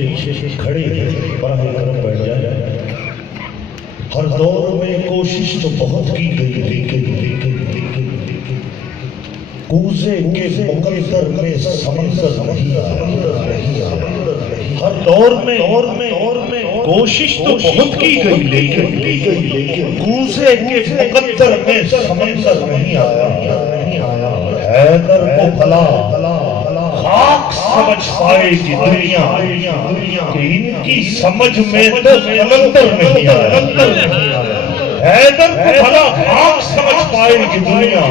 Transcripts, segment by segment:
پیچھے کھڑے براہ کرم بیٹھ جائے۔ ہر دور میں کوشش تو بہت کی گئی لیکن کوزے کے مقدر میں سمندر نہیں آیا۔ ہر دور میں کوشش تو بہت کی گئی لیکن کوزے کے مقدر میں سمندر نہیں آیا۔ حیدر کو بھلا خاک سمجھ پائے گی دنیا کہ ان کی سمجھ میں تو قلندر نہیں آیا۔ حیدر کو بھلا خاک سمجھ پائے گی دنیا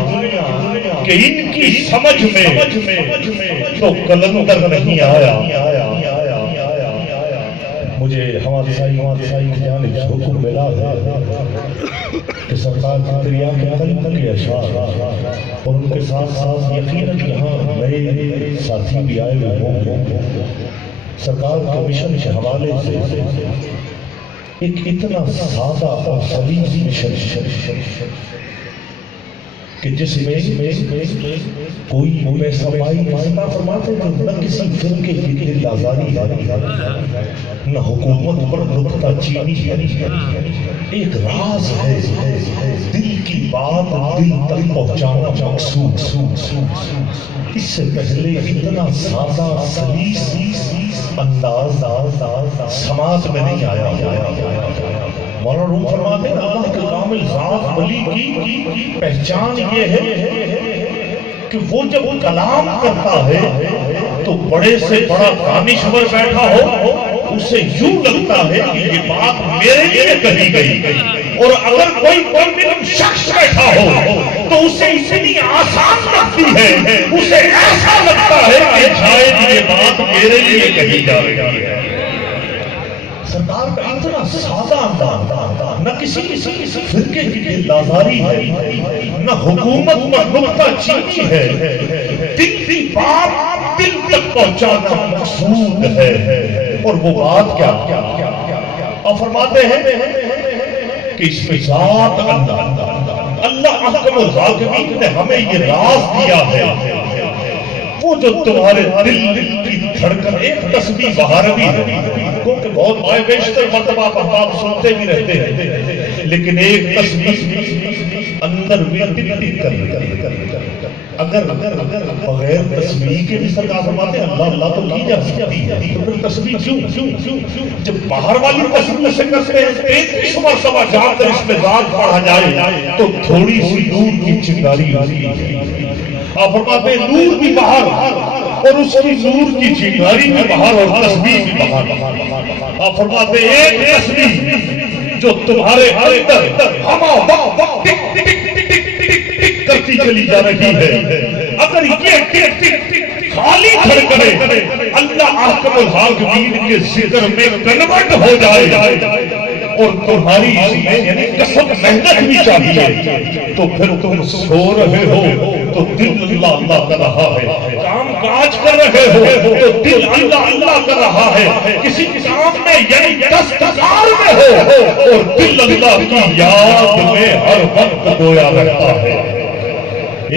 کہ ان کی سمجھ میں تو قلندر نہیں آیا۔ مجھے ہمارے سائی کی جانب سے حکم ملا ہے کہ سرکار کی دریا کے قلب کے اشعار اور ان کے ساتھ ساتھ یقیناً یہاں نئے ساتھی بھی آئے ہوئے ہوں۔ سرکار کے مشن کے حوالے سے ایک اتنا سادہ اور سلیم مشن کہ جس میں کوئی سمائی معنی فرماتے ہیں نہ کسی فرقے کی دل آزاری نہ حکومت پر نقطہ چینی، ایک راز ہے دل کی بات دل تک پہنچانا مقصود۔ اس سے پہلے اتنا سادہ سلیس انداز سماعت میں نہیں آیا۔ مولانا روم فرماتے ہیں اللہ کے کامل ذات ولی کی پہچان یہ ہے کہ وہ جب کلام کرتا ہے تو بڑے سے بڑا دانشور بیٹھا ہو اسے یوں لگتا ہے کہ یہ بات میرے لیے کہی گئی، اور اگر کوئی شخص بیٹھا ہو تو اسے اتنی آسان لگتی ہے، اسے ایسا لگتا ہے کہ شاید یہ بات میرے لیے کہی جا رہی ہے۔ سرکار کا اتنا سادہ انداز، نہ کسی فرقے کی دل آزاری ہے، نہ حکومت پر نقطہ چینی ہے، دل کی بات دل تک پہنچانا مقصود ہے۔ اور وہ بات کیا اور فرماتے ہیں کہ اس میں ذات اللہ احکم الحاکمین نے ہمیں یہ راز دیا ہے، وہ جو تمہارے دل کی دھڑکن ایک تسبیح بہاروی ہے، کیونکہ بہت مائے بیشتر مرتبہ آپ سنتے بھی رہتے ہیں، لیکن ایک تسبیح اندر بھی ٹک کر اگر بغیر تسبیح کے بھی سرکار فرماتے ہیں اللہ تو کی جا سکتی ہے، تو پھر تسبیح کیوں؟ جب باہر والی تسبیح سے کرتے ہیں 33 مرتبہ جا کر اس میں ذات پڑھا جائے تو تھوڑی سی نور کی چنگاری ہوتی ہے۔ آپ فرماتے ہیں نور بھی باہر اور اس کی نور کی چنگاری بھی باہر اور تسبیح بھی باہر۔ آپ فرماتے ہیں ایک تسبیح جو تمہارے اندر ہما وقت ٹک ٹک ٹک ٹک کرتی چلی جا رہی ہے، اگر یہ ٹک ٹک خالی کھڑ کرے اللہ احکم الحاکمین کے ذکر میں کنورٹ ہو جائے اور تمہاری یعنی کسب محنت بھی چاہیے تو پھر تم سو رہے ہو تو دل اللہ اللہ کر رہا ہے، کام کاج کر رہے ہو تو دل اللہ اللہ کر رہا ہے، کسی کام میں یعنی دستکار میں ہو اور دل اللہ کی یاد میں ہر وقت گویا رہتا ہے۔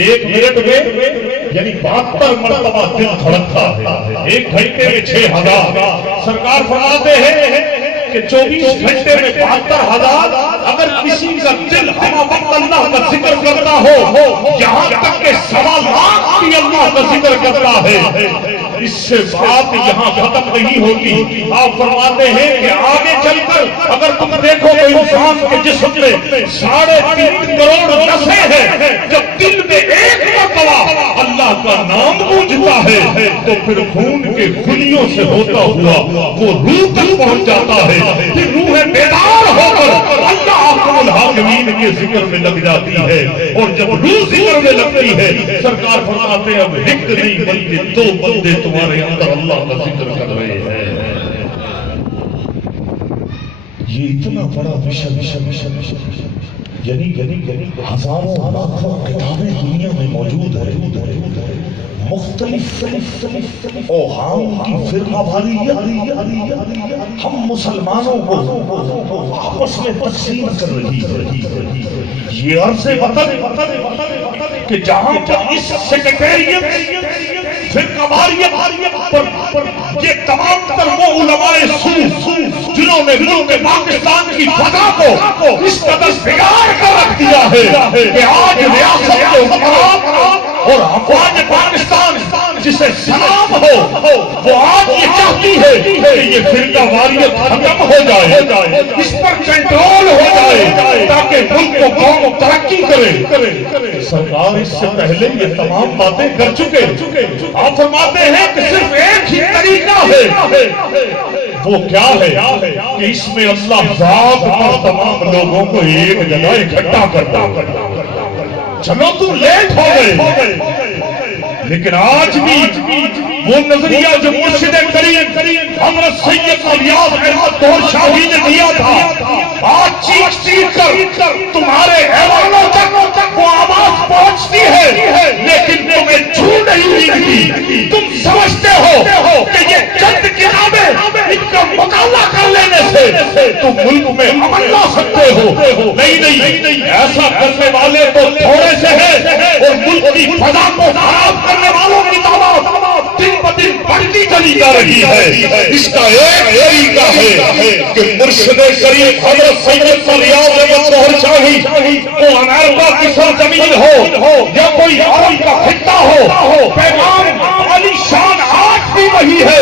ایک منٹ میں یعنی 72 مرتبہ دل دھڑکتا ہے، ایک گھنٹے میں 6000۔ سرکار فرماتے ہیں کہ 24 گھنٹے میں 72,000 اگر کسی کا دل ہر وقت اللہ کا ذکر کرتا ہو، یہاں تک کہ 1.25 لاکھ بھی اللہ کا ذکر کرتا ہے، اس سے بات یہاں ختم نہیں ہوتی۔ آپ فرماتے ہیں کہ آگے چل کر اگر تم دیکھو کہ انسان کے جسم میں 3.5 کروڑ نسیں ہیں، جب دل میں ایک مرتبہ اللہ کا نام گونجتا ہے تو پھر خون کے خلیوں سے ہوتا ہوا وہ روح تک پہنچ جاتا ہے، پھر روح بیدار ہو کر اللہ احکم الحاکمین کے ذکر میں لگ جاتی ہے، اور جب روح ذکر میں لگتی ہے سرکار فرماتے ہیں اب ایک نہیں بلکہ 2 بندے تمہارے اندر اللہ کا ذکر کر رہے ہیں۔ یہ اتنا بڑا مشن یعنی ہزاروں لاکھوں کتابیں دنیا میں موجود ہیں، مختلف اوہام کی فرقہ واریت ہم مسلمانوں کو آپس میں تقسیم کر رہی ہے۔ یہ عرض وطن کہ جہاں پر اس سیکریٹریٹ فرقہ واریت پر یہ تمام تر وہ علماء سو جنہوں نے ملک پاکستان کی فضا کو اس قدر بگاڑ کر رکھ دیا ہے کہ آج ریاست کے حکمران اور افواج پاکستان جسے سلام ہو وہ آج یہ چاہتی ہے کہ یہ فرقہ واریت ختم ہو جائے، اس پر کنٹرول ہو جائے تاکہ ملک کو قوم ترقی کرے۔ سرکار اس سے پہلے یہ تمام باتیں کر چکے، آپ فرماتے ہیں کہ صرف ایک ہی طریقہ ہے، وہ کیا ہے کہ اس میں اللہ ذات پر تمام لوگوں کو ایک جگہ اکٹھا کرتا۔ چلو تو لیٹ ہو گئے، لیکن آج بھی وہ نظریہ جو مرشد کریم حضرت سید الیاس احمد طور شاہی نے دیا تھا، آج چیخ چیخ کر تمہارے ایوانوں تک وہ آواز پہنچتی ہے، لیکن تمہیں چھو نہیں ملتی۔ تم سمجھتے ہو کہ یہ چند کتابیں ان کا مطالعہ کر لینے سے تم ملک میں امن لا سکتے ہو۔ نہیں، ایسا کرنے والے تو تھوڑے سے ہیں، اور ملک کی فضا کو خراب کرنے والوں کی تعداد دن بدن بڑھتی چلی جا رہی ہے۔ اس کا ایک طریقہ ہے کہ مرشد کریم حضرت سید الیاس احمد طور شاہی وہ امریکہ کی سرزمین ہو یا کوئی عرب کا خطہ ہو، پیغام علی شان آج بھی وہی ہے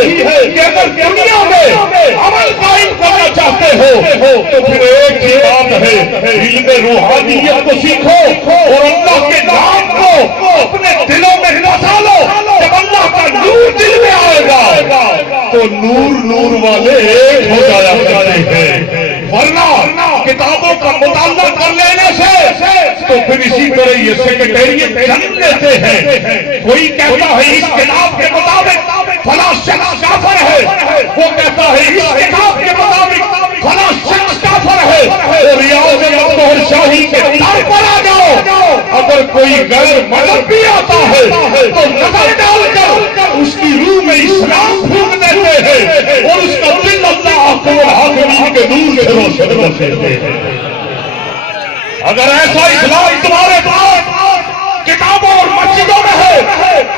کہ اگر دنیا میں عمل قائم کرنا چاہتے ہو تو پھر ایک ہی بات ہے، علم روحانیت کو سیکھو اور اللہ کے نام کو اپنے دلوں میں بسا لو۔ جب اللہ کا نور دل میں آئے گا تو نور والے ایک ہو جایا کرتے ہیں، ورنہ کتابوں کا مطالعہ کر لینے سے تو پھر اسی طرح یہ سیکریٹریٹ جنم لیتے ہیں۔ کوئی کہتا ہے اس کتاب کے مطابق فلاں شخص کافر ہے، وہ کہتا ہے اس کتاب کے مطابق فلاں شخص کافر ہے، اور ریاض احمد طور شاہی کے در پر آ جاؤ، اگر کوئی غیر مذہبی آتا ہے تو نظر ڈال کر اس کی روح میں اسلام پھونک دیتے ہیں اور اس کا دل اللہ حاکم کے نور سے روشن کرتے ہیں۔ اگر ایسا اسلام تمہارے پاس کتابوں اور مسجدوں میں ہے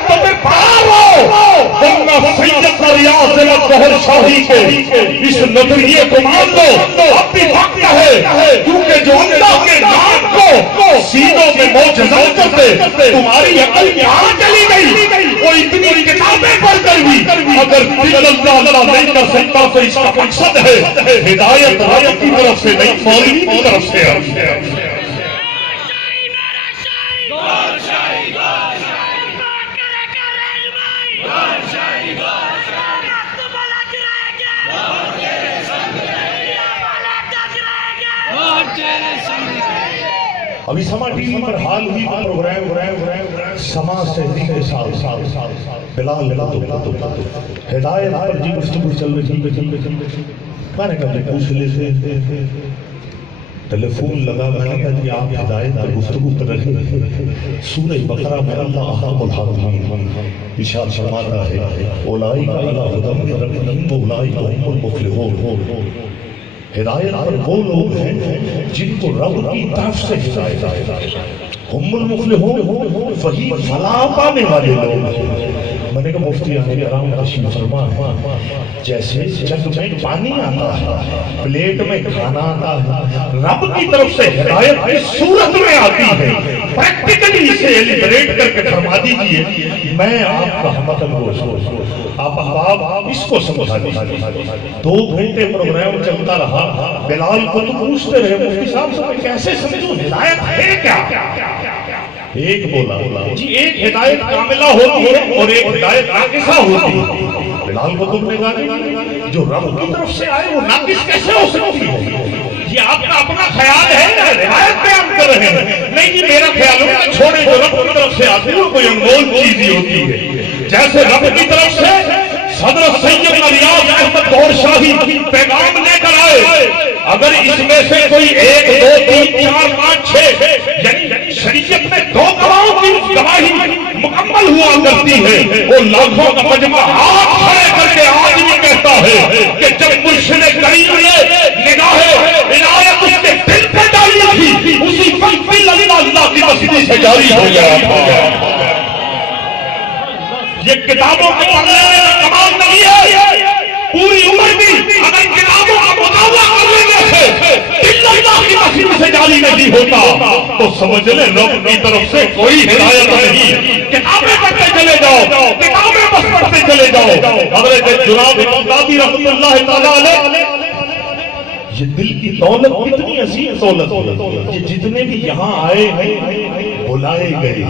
تو پھر باہر آؤ، ورنہ سید الیاس احمد طور شاہی کے اس نظریے کو مان لو۔ اب بھی وقت ہے، کیونکہ جو اللہ کے نام کو سینوں میں معجزہ کرتے تمہاری عقل کہاں چلی گئی؟ وہ اتنی کتابیں پڑھ کر بھی اگر دل اللہ نہیں کر سکتا تو اس کا مقصد ہے ہدایت رب کی طرف سے نہیں، مولوی کی طرف سے ہے۔ ابھی سما ٹی وی پر حال ہی کا پروگرام سما سہری کے ساتھ بلال ہدایت پر جی گفتگو چل رہی، میں نے کہا جی پوچھ لیتے، ٹیلی فون لگا، میں نے کہا جی آپ ہدایت پر گفتگو کر رہے ہیں، سورہ بقرہ میں اللہ احکم الحاکمین ارشاد فرماتا ہے اولئک علی ھدی من ربہم واولئک ھم المفلحون۔ ہدایت پر وہ لوگ ہیں جن کو رب کی طرف سے ہدایت ہے، ہم المفلحون وہی فلاح پانے والے لوگ ہیں۔ میں نے کہا مفتی احرام تشریف فرما، جیسے جگ میں پانی آتا ہے، پلیٹ میں کھانا آتا ہے، رب کی طرف سے ہدایت اس صورت میں آتی ہے، پریکٹیکلی اسے ایلیبریٹ کر کے فرما دیجئے۔ میں آپ کا مطلب آپ اس کو سمجھا دیجئے۔ 2 گھنٹے پروگرام چلتا رہا، بلال کو تو پوچھتے رہے مفتی صاحب سے کیسے سمجھوں ہدایت ہے کیا؟ ایک بولا جی ایک ہدایت کاملہ ہوتی ہے اور ایک ہدایت ناقصہ ہوتی ہے۔ بلال کو تم نے کہا جو رب کی طرف سے آئے وہ ناقص کیسے ہو سکتی ہے؟ یہ آپ کا اپنا خیال ہے، روایت بیان کر رہے ہیں۔ نہیں جی میرا خیال ہے چھوڑے جو رب کی طرف سے آتی ہے وہ کوئی انمول چیز ہی ہوتی ہے۔ جیسے رب کی طرف سے حضرت سید الیاس احمد طور شاہی پیغام لے کر آئے، اگر اس میں سے کوئی 1 2 3 4 5 6 یعنی شریعت میں 2 گواہوں کی گواہی مکمل ہوا کرتی ہے، وہ لاکھوں کا مجمع ہاتھ کھڑے کر کے آج بھی کہتا ہے کہ جب مرشد کریم نے نگاہ عنایت اس کے دل پہ ڈالی تھی اسی وقت دل اللہ کی مسجد سے جاری ہو گیا۔ یہ کتاب اگر کتابوں کا مطالعہ کر لینے سے دل اللہ کی مسیح سے جاری نہیں ہوتا تو سمجھ لیں رب کی طرف سے کوئی ہدایت نہیں. کتابیں پڑھتے چلے جاؤ, کتابیں بس پڑھتے چلے جاؤ. حضرت جناب بغدادی رحمۃ اللہ تعالیٰ علیہ, یہ دل کی دولت کتنی عظیم دولت ہے. یہ جتنے بھی یہاں آئے ہیں بلائے گئے,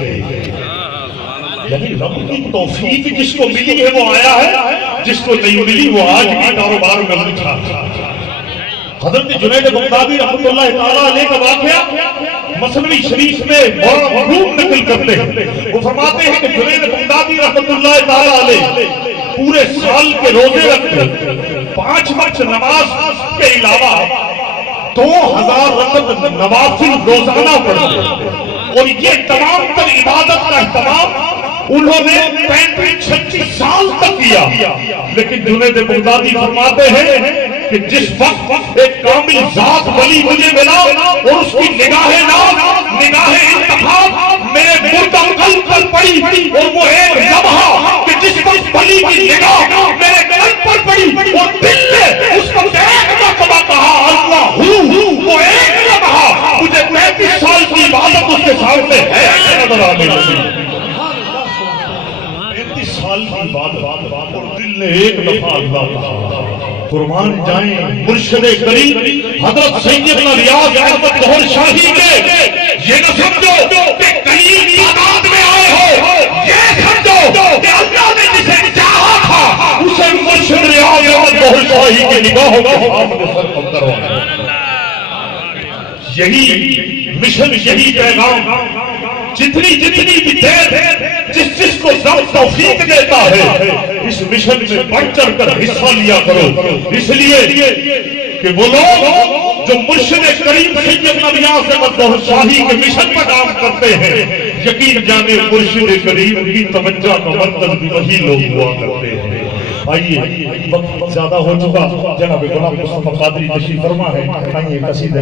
یعنی رب کی توفیق جس کو ملی ہے وہ آیا ہے, جس کو نہیں ملی وہ آج بھی کاروبار میں اٹھا. حضرت جنید بغدادی رحمۃ اللہ تعالیٰ علیہ کا واقعہ مثنوی شریف میں بڑا مفہوم نقل کرتے ہیں. وہ فرماتے ہیں کہ جنید بغدادی رحمۃ اللہ تعالیٰ علیہ پورے سال کے روزے رکھتے, 5 وقت نماز کے علاوہ 2000 رکعت نوافل روزانہ پڑھتے, اور یہ تمام تر عبادت کا اہتمام انہوں نے 35-36 سال تک کیا. لیکن جنید بغدادی فرماتے ہیں کہ جس وقت ایک کامل ذات ولی مجھے ملا اور اس کی نگاہ ناز, نگاہ انتخاب میرے مردہ قلب پر پڑی, اور وہ ایک لمحہ کہ جس وقت ولی کی نگاہ میرے قلب پر پڑی اور دل نے اس وقت ایک مرتبہ کہا اللہ ہوں, وہ ایک لمحہ مجھے 35 سال کی عبادت اس کے سامنے ہے نظر آنے لگی. 35 سال کی عبادت اور دل نے ایک دفعہ اللہ قربان جائیں مرشد کریم حضرت سیدنا ریاض احمد ظہر شاہی کے, یہ نہ سمجھو کہ قریب تعداد میں آئے ہو, یہ سمجھو کہ اللہ نے جسے چاہا تھا اسے مرشد ریاض احمد ظہر شاہی کے نگاہوں کا سامنے سر پر کروایا. یہی مشن, یہی پیغام جتنی بھی دیر جس کو رب توفیق دیتا ہے اس مشن میں بڑھ چڑھ کر حصہ لیا کرو. اس لیے کہ وہ لوگ جو مرشد کریم سیدنا ریاض احمد ظہر شاہی کے مشن پر کام کرتے ہیں, یقین جانے مرشد کریم کی توجہ کا مرکز بھی وہی لوگ ہوا کرتے ہیں. آئیے وقت زیادہ ہو چکا, جناب غلام مصطفی قادری تشریف فرما ہے, آئیے قصیدہ